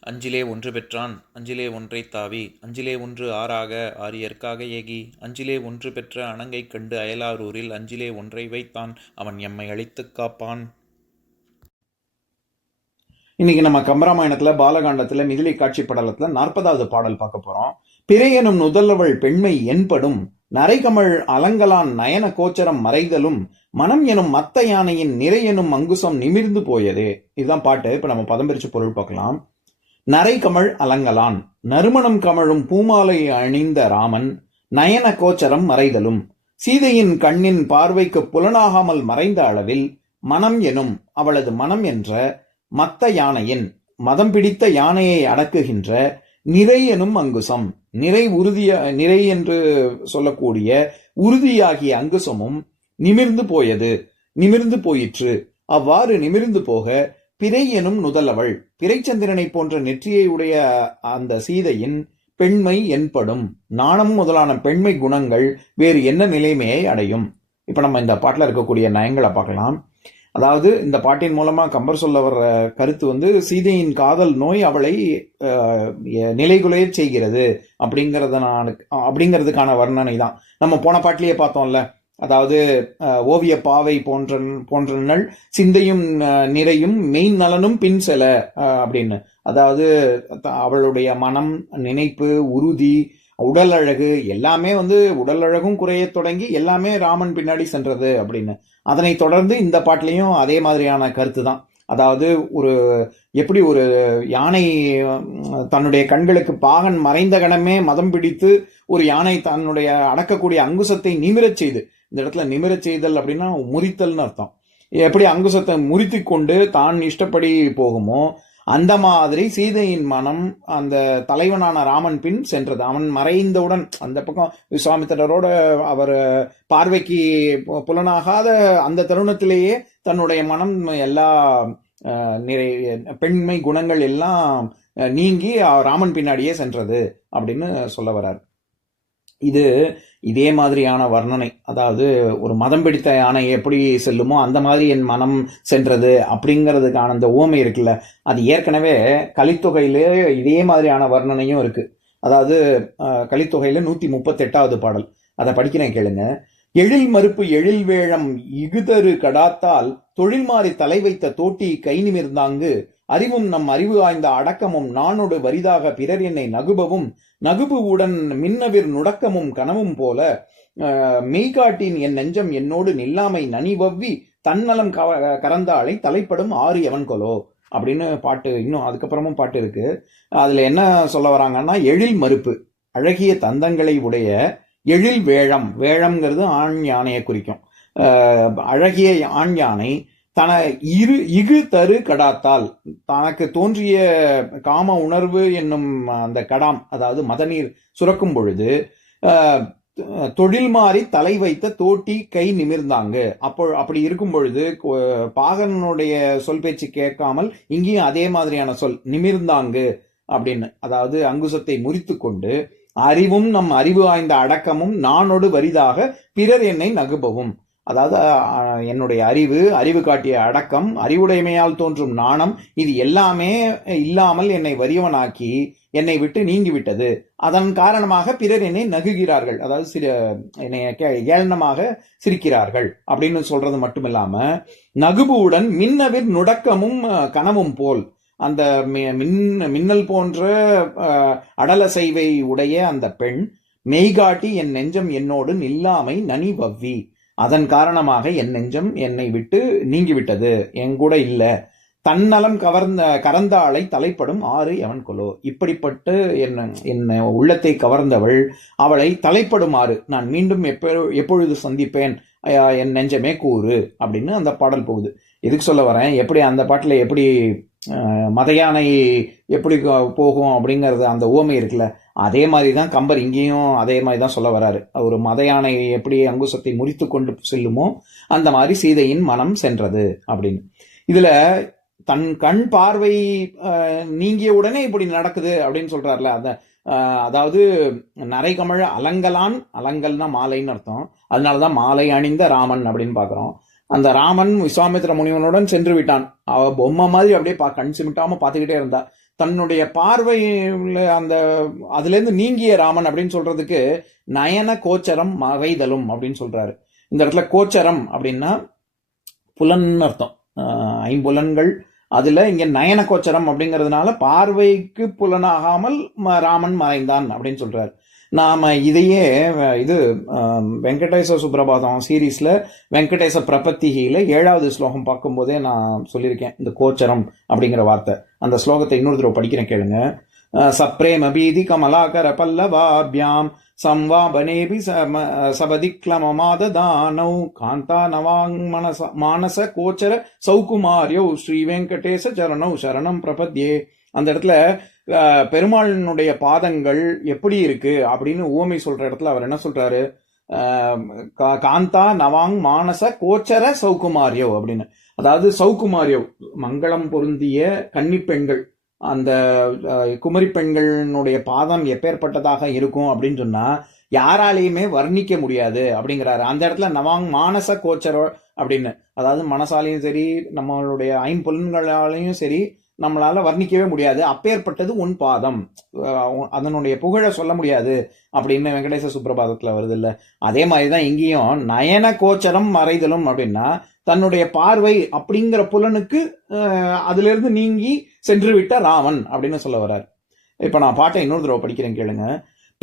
அஞ்சிலே ஒன்று பெற்றான் அஞ்சிலே ஒன்றை தாவி அஞ்சிலே ஒன்று ஆறாக ஆரியற்காக ஏகி அஞ்சிலே ஒன்று பெற்ற அணங்கை கண்டு அயலாரூரில் அஞ்சிலே ஒன்றை வைத்தான் அவன் எம்மை அழித்துக் காப்பான். இன்னைக்கு நம்ம கம்பராமாயணத்துல பாலகாண்டத்துல மிதிலை காட்சி படலத்துல நாற்பதாவது பாடல் பார்க்க போறோம். பிறை எனும் நுதல்வள் பெண்மை என்படும் நரைகமழ் அலங்கலான் நயன கோச்சரம் மறைதலும் மனம் எனும் மத்த யானையின் நிறை எனும் அங்குசம் நிமிர்ந்து போயது. இதுதான் பாட்டு. இப்ப நம்ம பதம் பிரிச்சு பொருள் பார்க்கலாம். நரைகமழ் அலங்கலான் நறுமணம் கமழும் பூமாலை அணிந்த ராமன் நயன கோச்சரம் மறைதலும் சீதையின் கண்ணின் பார்வைக்கு புலனாகாமல் மறைந்த அளவில் மனம் எனும் அவளது மனம் என்ற மத்த யானையின் மதம் பிடித்த யானையை அடக்குகின்ற நிறை எனும் அங்குசம் நிறை உறுதிய நிறை என்று சொல்லக்கூடிய உறுதியாகிய அங்குசமும் நிமிர்ந்து போயது நிமிர்ந்து போயிற்று. அவ்வாறு நிமிர்ந்து போக பிறை எனும் நுதலவள் பிறைச்சந்திரனை போன்ற நெற்றியை உடைய அந்த சீதையின் பெண்மை என்படும் நாணம் முதலான பெண்மை குணங்கள் வேறு என்ன நிலைமையை அடையும்? இப்போ நம்ம இந்த பாட்டில் இருக்கக்கூடிய நயங்களை பார்க்கலாம். அதாவது இந்த பாட்டின் மூலமாக கம்பர் சொல்ல வர்ற கருத்து வந்து சீதையின் காதல் நோய் அவளை நிலைகுலைய செய்கிறது நான் அப்படிங்கிறதுக்கான வர்ணனை தான் நம்ம போன பாட்டிலேயே பார்த்தோம்ல அதாவது ஓவிய பாவை போன்ற போன்றனள் சிந்தையும் நிறையும் மெய் நலனும் பின் செல அப்படின்னு. அதாவது த- அவளுடைய மனம் நினைப்பு உறுதி உடல் அழகு எல்லாமே வந்து உடல் அழகும் குறையத் தொடங்கி எல்லாமே ராமன் பின்னாடி சென்றது அப்படின்னு. அதனை தொடர்ந்து இந்த பாட்டிலையும் அதே மாதிரியான கருத்து தான். அதாவது ஒரு எப்படி ஒரு யானை தன்னுடைய கண்களுக்கு பாகன் மறைந்த கணமே மதம் பிடித்து ஒரு யானை தன்னுடைய அடக்கக்கூடிய அங்குசத்தை நிமிரச் செய்து இந்த இடத்துல நிமிரச் செய்தல் அப்படின்னா முறித்தல்னு அர்த்தம். எப்படி அங்குசத்தை முறித்து கொண்டு தான் இஷ்டப்படி போகுமோ அந்த மாதிரி சீதையின் மனம் அந்த தலைவனான ராமன் பின் சென்றது. அவன் மறைந்தவுடன் அந்த பக்கம் விஸ்வாமித்திரரோட அவர் பார்வைக்கு பு- புலனாகாத அந்த தருணத்திலேயே தன்னுடைய மனம் எல்லா நிறை பெண்மை குணங்கள் எல்லாம் நீங்கி ராமன் பின்னாடியே சென்றது அப்படின்னு சொல்ல வர்றார். இது இதே மாதிரியான வர்ணனை அதாவது ஒரு மதம் பிடித்த யானை எப்படி செல்லுமோ அந்த மாதிரி என் மனம் சென்றது அப்படிங்கிறதுக்கான அந்த ஓமை இருக்குல்ல அது ஏற்கனவே கலித்தொகையிலே இதே மாதிரியான வர்ணனையும் இருக்கு. அதாவது கலித்தொகையில் கலித்தொகையில நூத்தி முப்பத்தெட்டாவது பாடல். அதை படிக்கிறேன் கேளுங்க. எழில் மறுப்பு எழில் வேழம் இகுதரு கடாத்தால் தொழில் மாறி தலை வைத்த தோட்டி கை நிமிர்ந்தாங்கு அறிவும் நம் அறிவு ஆய்ந்த அடக்கமும் நானோடு வரிதாக பிறர் என்னை நகுபவும் நகுபுவுடன் மின்னவிர் நுடக்கமும் கனவும் போல மெய்காட்டின் என் நெஞ்சம் என்னோடு நில்லாமை நனிவவ்வி தன்னலம் கவ- கறந்தாளை தலைப்படும் ஆறு எவன் கொலோ. அப்படின்னு பாட்டு இன்னும் அதுக்கப்புறமும் பாட்டு இருக்கு. அதுல என்ன சொல்ல வராங்கன்னா எழில் மறுப்பு. அழகிய தந்தங்களை உடைய எழில் வேழம். வேழம்ங்கிறது ஆண் யானையை குறிக்கும். அழகிய ஆண் யானை தன இரு இகு தரு கடாத்தால். தனக்கு தோன்றிய காம உணர்வு என்னும் அந்த கடாம் அதாவது மதநீர் சுரக்கும் பொழுது தொழில் மாறி தலை வைத்த தோட்டி கை நிமிர்ந்தாங்க. அப்போ அப்படி இருக்கும் பொழுது பாகனுடைய சொல் பேச்சு கேட்காமல் இங்கேயும் அதே மாதிரியான சொல் நிமிர்ந்தாங்க அப்படின்னு அதாவது அங்குசத்தை முறித்து கொண்டு அறிவும் நம் அறிவு ஆய்ந்த அடக்கமும் நானோடு வரிதாக பிறர் என்னை நகுபவும். அதாவது என்னுடைய அறிவு அறிவு காட்டிய அடக்கம் அறிவுடைமையால் தோன்றும் நாணம் இது எல்லாமே இல்லாமல் என்னை வறியவனாக்கி என்னை விட்டு நீங்கிவிட்டது. அதன் காரணமாக பிறர் என்னை நகுகிறார்கள். அதாவது சில என்னை கே- ஏளனமாக சிரிக்கிறார்கள் அப்படின்னு சொல்றது மட்டுமில்லாம நகுபுவுடன் மின்னவிர் நுடக்கமும் கனமும் கனவும் போல் அந்த மி- மின் மின்னல் போன்ற அடல சைவை உடைய அந்த பெண் மெய்காட்டி என் நெஞ்சம் என்னோடு நில்லாமை நனி வவ்வி. அதன் காரணமாக என் நெஞ்சம் என்னை விட்டு நீங்கிவிட்டது. என் கூட இல்லை. தன்னலம் கவர்ந்த கறந்தாளை தலைப்படும் ஆறு எவன் கொலோ. இப்படிப்பட்டு என் என் உள்ளத்தை கவர்ந்தவள் அவளை தலைப்படுமாறு நான் மீண்டும் எப்போ எப்பொழுது சந்திப்பேன்? என் நெஞ்சமே கூறு. அப்படின்னு அந்த பாடல் போகுது. எதுக்கு சொல்ல வரேன்? எப்படி அந்த பாட்டில் எப்படி மத யானை எப்படி போகும் அப்படிங்கிறது அந்த ஓமை இருக்குல்ல அதே மாதிரி தான் கம்பர் இங்கேயும் அதே மாதிரி தான் சொல்ல வராரு. ஒரு மத யானை எப்படி அங்குசத்தை முறித்து கொண்டு செல்லுமோ அந்த மாதிரி சீதையின் மனம் சென்றது அப்படின்னு. இதில் தன் கண் பார்வை நீங்கிய உடனே இப்படி நடக்குது அப்படின்னு சொல்கிறார்ல அந்த அதாவது நரைகமழ அலங்கலான் அலங்கல்னா மாலைன்னு அர்த்தம். அதனால தான் மாலை அணிந்த ராமன் அப்படின்னு பார்க்குறோம். அந்த ராமன் விஸ்வாமித்திர முனிவனுடன் சென்று விட்டான். அவ பொம்மை மாதிரி அப்படியே பா கண் சிமிட்டாம பார்த்துக்கிட்டே இருந்தா. தன்னுடைய பார்வையில் அந்த அதுலேருந்து நீங்கிய ராமன் அப்படின்னு சொல்றதுக்கு நயன கோச்சரம் மறைதலும் அப்படின்னு சொல்றாரு. இந்த இடத்துல கோச்சரம் அப்படின்னா புலன் அர்த்தம். ஐம்புலன்கள். அதுல இங்க நயன கோச்சரம் அப்படிங்கிறதுனால பார்வைக்கு புலனாகாமல் ம- ராமன் மறைந்தான் அப்படின்னு சொல்றாரு. நாம் இதையே இது வெங்கடேச சுப்பிரபாதம் சீரீஸில் வெங்கடேச பிரபத்திகியில் ஏழாவது ஸ்லோகம் பார்க்கும்போதே நான் சொல்லியிருக்கேன் இந்த கோச்சரம் அப்படிங்கிற வார்த்தை. அந்த ஸ்லோகத்தை இன்னொரு தடவை படிக்கிறேன் கேளுங்க. சப்ரேம பீதி கமலாகர பல்லவாபியாம் சம்வாபனேபி சபதிக்லமமாததானௌ காந்தா நவாங் மனச மானச கோச்சர சௌகுமாரியோ ஸ்ரீ வெங்கடேச சரணௌ சரணம் பிரபத்யே. அந்த இடத்துல பெருமாளினுடைய பாதங்கள் எப்படி இருக்கு அப்படின்னு ஊமை சொல்ற இடத்துல அவர் என்ன சொல்றாரு? கா- காந்தா நவாங் மானச கோச்சர சௌகுமாரியோ அப்படின்னு. அதாவது சௌகுமாரியோ மங்களம் பொருந்திய கன்னி பெண்கள் அந்த குமரி பெண்களினுடைய பாதம் எப்பேற்பட்டதாக இருக்கும் அப்படின்னு சொன்னா யாராலையுமே வர்ணிக்க முடியாது அப்படிங்கிறாரு. அந்த இடத்துல நவாங் மானச கோச்சரோ அப்படின்னு. அதாவது மனசாலையும் சரி நம்மளுடைய ஐம்புலன்களாலையும் சரி நம்மளால வர்ணிக்கவே முடியாது. அப்பேற்பட்டது உன் பாதம். அதனுடைய புகழை சொல்ல முடியாது அப்படின்னு வெங்கடேச சுப்ரபாதத்துல வருது இல்ல அதே மாதிரிதான் இங்கேயும் நயன கோச்சரம் மறைதலும் அப்படின்னா தன்னுடைய பார்வை அப்படிங்கிற புலனுக்கு அஹ், அதுல இருந்து நீங்கி சென்று விட்ட ராமன் அப்படின்னு சொல்ல வர்றார். இப்ப நான் பாட்டை இன்னொரு தடவை படிக்கிறேன் கேளுங்க.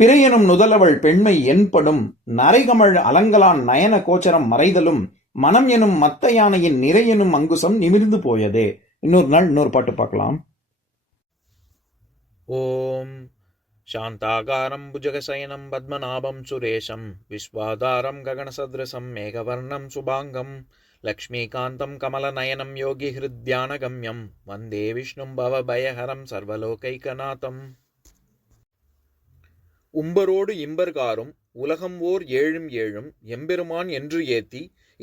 பிறையனும் நுதலவள் பெண்மை என்படும் நரைகமழ் அலங்கலான் நயன கோச்சரம் மறைதலும் மனம் எனும் மத்த யானையின் நிறையெனும் அங்குசம் நிமிர்ந்து போயதே. இன்னொரு நாள் இன்னொரு பாட்டு பார்க்கலாம் ॐ शान्ताकारं भुजगशयनं पद्मनाभं सुरेशं विश्वाधारं गगनसदृशं मेघवर्णं शुभाङ्गं लक्ष्मीकान्तं कमलनयनं योगिहृद्यानगम्यं वन्दे विष्णुं भवभयहरं सर्वलोकैकनाथम् உம்பரோடு இம்பர்காரும் உலகம் ஓர் ஏழும் ஏழும் எம்பெருமான் என்று ஏத்தி